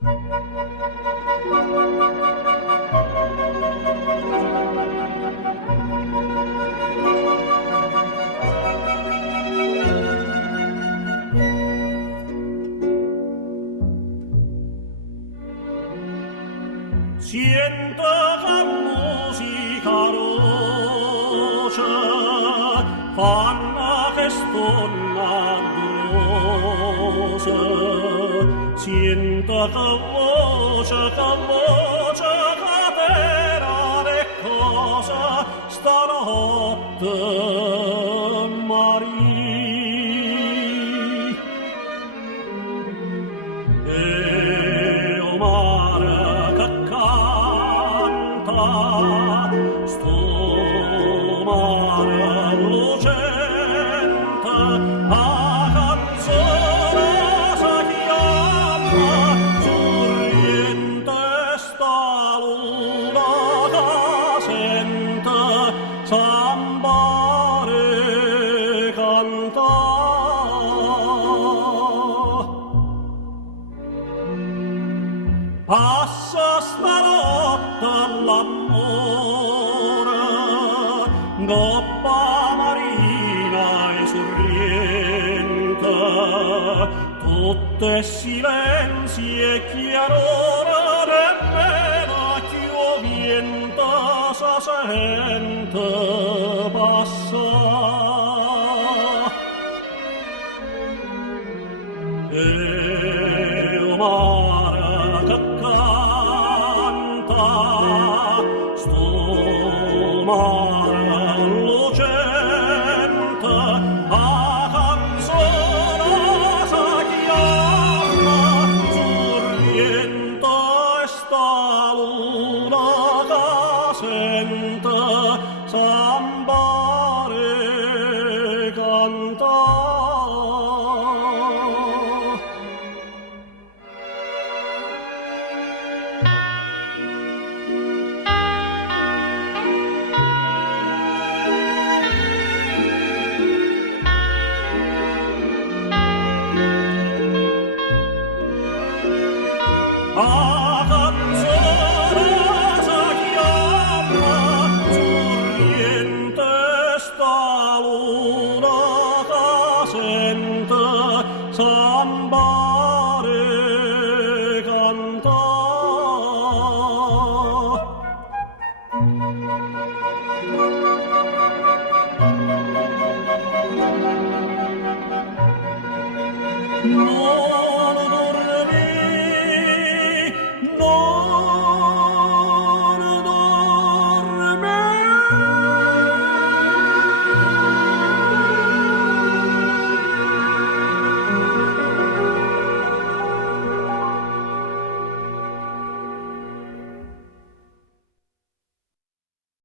Siento la musica roce, fanno che stonna dolorosa. Siento che voce, caterare cosa stanotte, Maria. E o mare che canta, sto mare lucente, a canzone si chiama, sorriente sta luna che sente, sambare canta. Passa stanotte l'amore, goppa marina e sorriente, tutte silenzi e chiarore, nemmeno chiovienta sa sente passare. E o mare che canta, sto mare lucente, a canzone si chiama, sorriente sta luna che sente, sambare canta. Ah